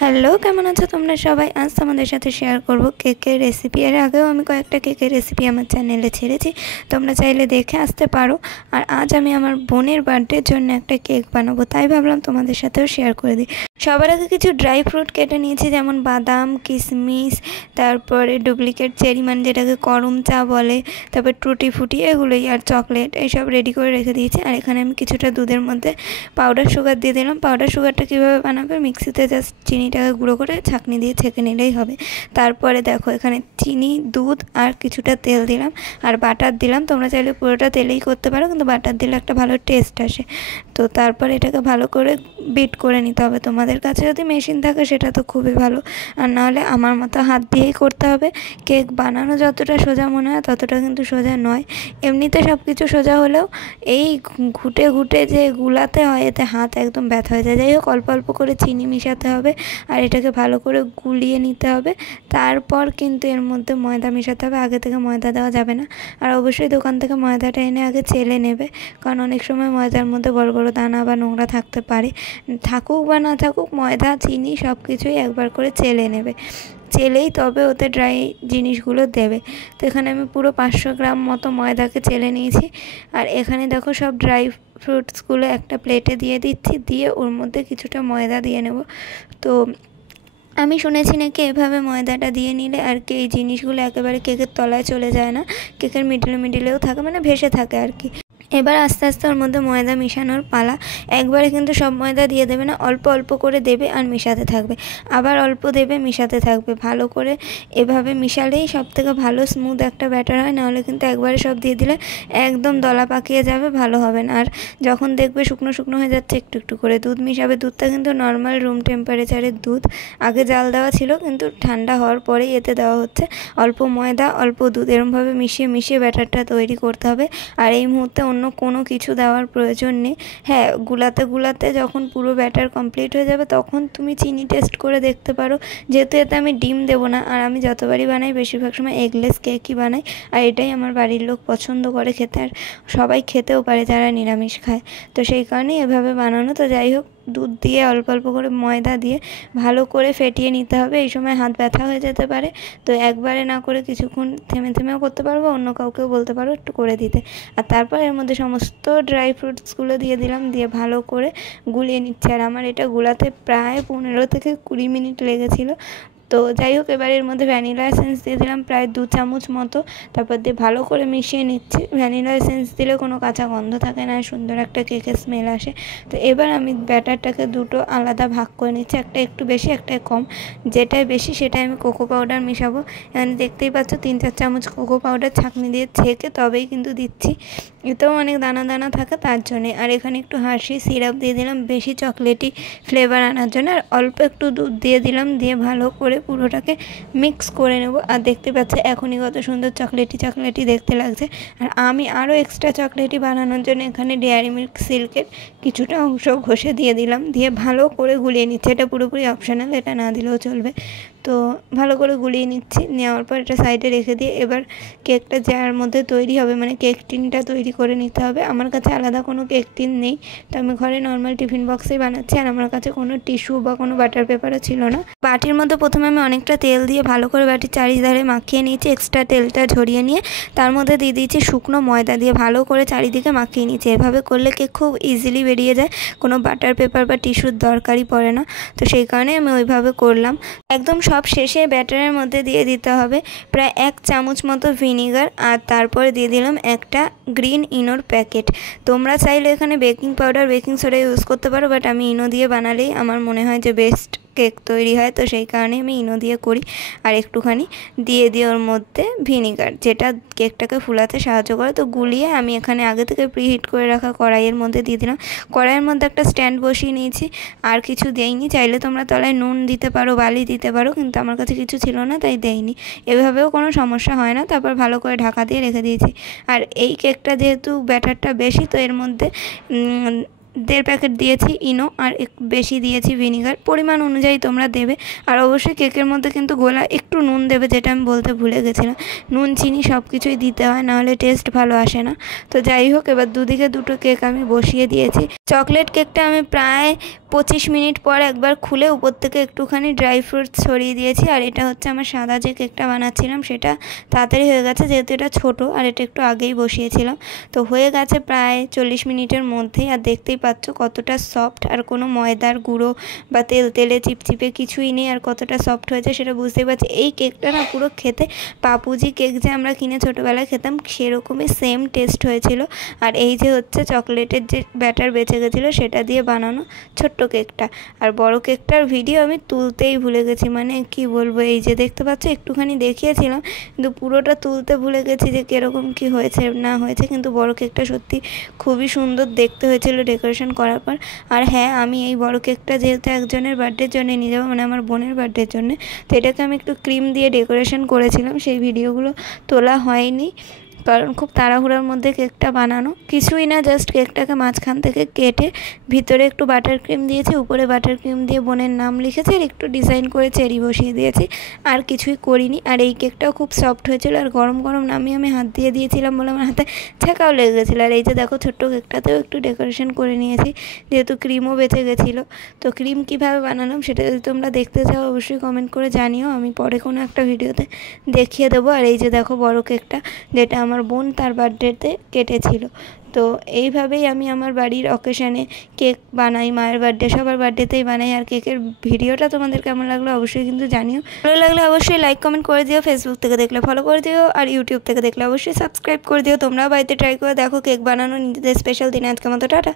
Hello, কেমন আছো তোমরা সবাই? আজ তোমাদের সাথে শেয়ার করব কেকের রেসিপি। এর আগেও আমি কয়েকটা কেকের রেসিপি আমার চ্যানেলে ছেড়েছি, তোমরা চাইলে দেখে আসতে পারো। আর আজ আমি আমার বোনের বার্থডের জন্য একটা কেক বানাবো, তাই ভাবলাম তোমাদের সাথেও শেয়ার করে দিই। সবার আগে কিছু ড্রাই ফ্রুট কেটে নিয়েছি, যেমন বাদাম, কিশমিশ, তারপরে ডুপ্লিকেট চেরি মানে যেটাকে করম চা বলে, তারপর টুটি ফুটি এগুলোই, আর চকলেট, এইসব রেডি করে রেখে দিয়েছি। আর এখানে আমি কিছুটা দুধের মধ্যে পাউডার সুগার দিয়ে দিলাম। পাউডার সুগারটা কীভাবে বানাবে, মিক্সিতে জাস্ট চিনিটাকে গুঁড়ো করে ছাঁকনি দিয়ে ছেঁকে নিলেই হবে। তারপরে দেখো এখানে চিনি, দুধ আর কিছুটা তেল দিলাম, আর বাটার দিলাম। তোমরা চাইলে পুরোটা তেলেই করতে পারো, কিন্তু বাটার দিলে একটা ভালো টেস্ট আসে। তো তারপর এটাকে ভালো করে বিট করে নিতে হবে। তোমাদের কাছে যদি মেশিন থাকে সেটা তো খুবই ভালো, আর নাহলে আমার মতো হাত দিয়েই করতে হবে। কেক বানানো যতটা সোজা মনে হয় ততটা কিন্তু সোজা নয়। এমনিতে সব কিছু সোজা হলেও এই ঘুটে ঘুটে যে গুলাতে হয়, এতে হাত একদম ব্যথা হয়ে যায়। যাই হোক, অল্প অল্প করে চিনি মিশাতে হবে, আর এটাকে ভালো করে গুলিয়ে নিতে হবে। তারপর কিন্তু এর মধ্যে ময়দা মেশাতে হবে, আগে থেকে ময়দা দেওয়া যাবে না। আর অবশ্যই দোকান থেকে ময়দাটা এনে আগে চেলে নেবে, কারণ অনেক সময় ময়দার মধ্যে বড় বড় দানা বা নোংরা থাকতে পারে। থাকুক বা না থাকুক, ময়দা, চিনি সব কিছুই একবার করে চেলে নেবে। চেলেই তবে ওতে ড্রাই জিনিসগুলো দেবে। তো এখানে আমি পুরো 500 গ্রাম মতো ময়দাকে চেলে নিয়েছি। আর এখানে দেখো সব ড্রাই ফ্রুটসগুলো একটা প্লেটে দিয়ে দিচ্ছি, দিয়ে ওর মধ্যে কিছুটা ময়দা দিয়ে নেব। তো আমি শুনেছি নাকি এভাবে ময়দাটা দিয়ে নিলে আর কি এই জিনিসগুলো একেবারে কেকের তলায় চলে যায় না, কেকের মিডিলেও থাকে, মানে ভেসে থাকে আর কি। এবার আস্তে আস্তে ওর মধ্যে ময়দা মিশানোর পালা। একবারে কিন্তু সব ময়দা দিয়ে দেবে না, অল্প অল্প করে দেবে আর মিশাতে থাকবে, আবার অল্প দেবে, মিশাতে থাকবে। ভালো করে এভাবে মিশালেই সব থেকে ভালো স্মুথ একটা ব্যাটার হয়, নাহলে কিন্তু একবারে সব দিয়ে দিলে একদম দলা পাকিয়ে যাবে, ভালো হবে না। আর যখন দেখবে শুকনো শুকনো হয়ে যাচ্ছে, একটু একটু করে দুধ মিশাবে। দুধটা কিন্তু নর্মাল রুম টেম্পারেচারের দুধ, আগে জাল দেওয়া ছিল কিন্তু ঠান্ডা হওয়ার পরেই এতে দেওয়া হচ্ছে। অল্প ময়দা অল্প দুধ এরমভাবে মিশিয়ে মিশিয়ে ব্যাটারটা তৈরি করতে হবে। আর এই মুহূর্তে অন্য কোনো কিছু দেওয়ার প্রয়োজন নেই। হ্যাঁ, গুলাতে গুলাতে যখন পুরো ব্যাটার কমপ্লিট হয়ে যাবে তখন তুমি চিনি টেস্ট করে দেখতে পারো, যেহেতু এতে আমি ডিম দেবো না। আর আমি যতবারই বানাই বেশিরভাগ সময় এগলেস কেকই বানাই, আর এটাই আমার বাড়ির লোক পছন্দ করে খেতে, আর সবাই খেতেও পারে যারা নিরামিষ খায়। তো সেই কারণেই এভাবে বানানো। তো যাই হোক, দুধ দিয়ে অল্প অল্প করে ময়দা দিয়ে ভালো করে ফেটিয়ে নিতে হবে। এই সময় হাত ব্যথা হয়ে যেতে পারে, তো একবারে না করে কিছুক্ষণ থেমে থেমেও করতে পারবো, অন্য কাউকেও বলতে পারো একটু করে দিতে। আর তারপর এর মধ্যে সমস্ত ড্রাই ফ্রুটসগুলো দিয়ে দিলাম, দিয়ে ভালো করে গুলিয়ে নিচ্ছে। আর আমার এটা গুলাতে প্রায় 15 থেকে 20 মিনিট লেগেছিলো। তো যাই হোক, এবার এর মধ্যে ভ্যানিলা এসেন্স দিয়ে দিলাম প্রায় 2 চামচ মতো। তারপর দিয়ে ভালো করে মিশিয়ে নিচ্ছি। ভ্যানিলা এসেন্স দিলে কোনো কাঁচা গন্ধ থাকে না, সুন্দর একটা কেকের স্মেল আসে। তো এবার আমি ব্যাটারটাকে দুটো আলাদা ভাগ করে নিচ্ছি, একটা একটু বেশি একটা কম। যেটাই বেশি সেটাই আমি কোকো পাউডার মিশাবো। এখানে দেখতেই পাচ্ছ 3-4 চামচ কোকো পাউডার ছাঁকনি দিয়ে ছেঁকে তবেই কিন্তু দিচ্ছি, এতেও অনেক দানা দানা থাকে তার জন্যে। আর এখানে একটু হার্শি সিরাপ দিয়ে দিলাম বেশি চকলেটি ফ্লেভার আনার জন্য, আর অল্প একটু দুধ দিয়ে দিলাম, দিয়ে ভালো করে পুরোটাকে মিক্স করে নেব। আর দেখতে পাচ্ছ এখনই কত সুন্দর চকলেটি দেখতে লাগছে। আর আমি আরও এক্সট্রা চকলেটি বানানোর জন্য এখানে ডেয়ারি মিল্ক সিল্কের কিছুটা অংশ ঘষে দিয়ে দিলাম, দিয়ে ভালো করে গুলিয়ে নিচ্ছে। এটা পুরোপুরি অপশনাল, এটা না দিলেও চলবে। তো ভালো করে গুলিয়ে নিচ্ছি, নেওয়ার পর এটা সাইডে রেখে দিয়ে এবার কেকটা যার মধ্যে তৈরি হবে, মানে কেক টিনটা তৈরি করে নিতে হবে। আমার কাছে আলাদা কোনো কেক টিন নেই, তো আমি ঘরে নর্মাল টিফিন বক্সেই বানাচ্ছি। আর আমার কাছে কোনো টিস্যু বা কোনো বাটার পেপারও ছিল না। বাটির মধ্যে প্রথমে আমি অনেকটা তেল দিয়ে ভালো করে বাটির চারিধারে মাখিয়ে নিয়েছি, এক্সট্রা তেলটা ঝরিয়ে নিয়ে তার মধ্যে দিয়ে দিয়েছি শুকনো ময়দা, দিয়ে ভালো করে চারিদিকে মাখিয়ে নিয়েছি। এভাবে করলে কেক খুব ইজিলি বেরিয়ে যায়, কোনো বাটার পেপার বা টিস্যুর দরকারই পড়ে না। তো সেই কারণে আমি ওইভাবে করলাম। একদম সব শেষে ব্যাটারের মধ্যে দিয়ে দিতে হবে প্রায় 1 চামচ মতো ভিনিগার, আর তারপরে দিয়ে দিলাম একটা গ্রিন ইনোর প্যাকেট। তোমরা চাইলে এখানে baking powder, baking soda use করতে পারো, বাট আমি ইনো দিয়ে বানালেই আমার মনে হয় যে বেস্ট কেক তৈরি হয়, তো সেই কারণে আমি ইনো দিয়ে করি। আর একটুখানি দিয়ে ওর মধ্যে ভিনিগার, যেটা কেকটাকে ফুলাতে সাহায্য করে। তো গুলিয়ে আমি এখানে আগে থেকে প্রিহিট করে রাখা কড়াইয়ের মধ্যে দিয়ে দিলাম। কড়াইয়ের মধ্যে একটা স্ট্যান্ড বসিয়ে নিয়েছি, আর কিছু দেইনি। চাইলে তোমরা তলায় নুন দিতে পারো, বালি দিতে পারো, কিন্তু আমার কাছে কিছু ছিল না তাই দেইনি। এভাবেও কোনো সমস্যা হয় না। তারপর ভালো করে ঢাকা দিয়ে রেখে দিয়েছি। আর এই কেকটা যেহেতু ব্যাটারটা বেশি, তো এর মধ্যে 1.5 প্যাকেট দিয়েছি ইনো, আর বেশি দিয়েছি ভিনিগার, পরিমাণ অনুযায়ী তোমরা দেবে। আর অবশ্যই কেকের মধ্যে কিন্তু গোলা একটু নুন দেবে, যেটা আমি বলতে ভুলে গেছিলাম। নুন, চিনি সব কিছুই দিতে হয়, নাহলে টেস্ট ভালো আসে না। তো যাই হোক, এবার দুদিকে দুটো কেক আমি বসিয়ে দিয়েছি। চকলেট কেকটা আমি প্রায় 25 মিনিট পর একবার খুলে উপর থেকে একটুখানি ড্রাই ফ্রুটস ছড়িয়ে দিয়েছি। আর এটা হচ্ছে আমার সাদা যে কেকটা বানাচ্ছিলাম সেটা তাড়াতাড়ি হয়ে গেছে, যেহেতু এটা ছোটো আর এটা একটু আগেই বসিয়েছিলাম। তো হয়ে গেছে প্রায় 40 মিনিটের মধ্যেই। আর দেখতেই পাচ্ছ কতটা সফট, আর কোনো ময়দার গুঁড়ো বা তেলে চিপচিপে কিছুই নেই। আর কতটা সফট হয়েছে সেটা বুঝতেই পারছি। এই কেকটা না পুরো খেতে পাপুজি কেক যে আমরা কিনে ছোটোবেলায় খেতাম সেরকমই সেম টেস্ট হয়েছিল। আর এই যে হচ্ছে চকলেটের যে ব্যাটার বেঁচে গেছিলো সেটা দিয়ে বানানো ছোট্ট কেকটা। আর বড় কেকটার ভিডিও আমি তুলতেই ভুলে গেছি, মানে কি বলবো, এই যে দেখতে পাচ্ছ একটুখানি দেখিয়েছিলাম কিন্তু পুরোটা তুলতে ভুলে গেছি যে কীরকম কী হয়েছে না হয়েছে। কিন্তু বড় কেকটা সত্যি খুবই সুন্দর দেখতে হয়েছিল ডেকোরেশন করার পর। আর হ্যাঁ, আমি এই বড় কেকটা যেহেতু একজনের বার্থডের জন্য নিয়ে যাবো, মানে আমার বোনের বার্থডের জন্য, তো এটাকে আমি একটু ক্রিম দিয়ে ডেকোরেশন করেছিলাম। সেই ভিডিওগুলো তোলা হয়নি কারণ খুব তাড়াহুড়োর মধ্যে কেকটা বানানো। কিছুই না, জাস্ট কেকটাকে মাঝখান থেকে কেটে ভিতরে একটু বাটার ক্রিম দিয়েছি, উপরে বাটার ক্রিম দিয়ে বোনের নাম লিখেছি আর একটু ডিজাইন করে চেরি বসিয়ে দিয়েছি, আর কিছুই করিনি। আর এই কেকটাও খুব সফট হয়েছিল। আর গরম গরম নামিয়ে আমি হাত দিয়ে দিয়েছিলাম বলে আমার হাতে ছ্যাঁকাও লেগে গেছিলো। আর এই যে দেখো ছোট্ট কেকটাতেও একটু ডেকোরেশন করে নিয়েছি, যেহেতু ক্রিমও বেঁচে গেছিলো। তো ক্রিম কীভাবে বানালাম সেটা যদি তোমরা দেখতে চাও অবশ্যই কমেন্ট করে জানিও, আমি পরে কোনো একটা ভিডিওতে দেখিয়ে দেবো। আর এই যে দেখো বড় কেকটা, যেটা আমার বোন তার বার্থডেতে কেটেছিল। তো এইভাবেই আমি আমার বাড়ির অকেশানে কেক বানাই, মায়ের বার্থডে সবার বার্থডেতেই বানাই। আর কেকের ভিডিওটা তোমাদের কেমন লাগলো অবশ্যই কিন্তু জানিও। ভালো লাগলে অবশ্যই লাইক কমেন্ট করে দিও, ফেসবুক থেকে দেখলে ফলো করে দিও, আর ইউটিউব থেকে দেখলে অবশ্যই সাবস্ক্রাইব করে দিও। তোমরাও বাড়িতে ট্রাই করে দেখো কেক বানানো নিজেদের স্পেশাল দিনে। আজকের মতো টাটা।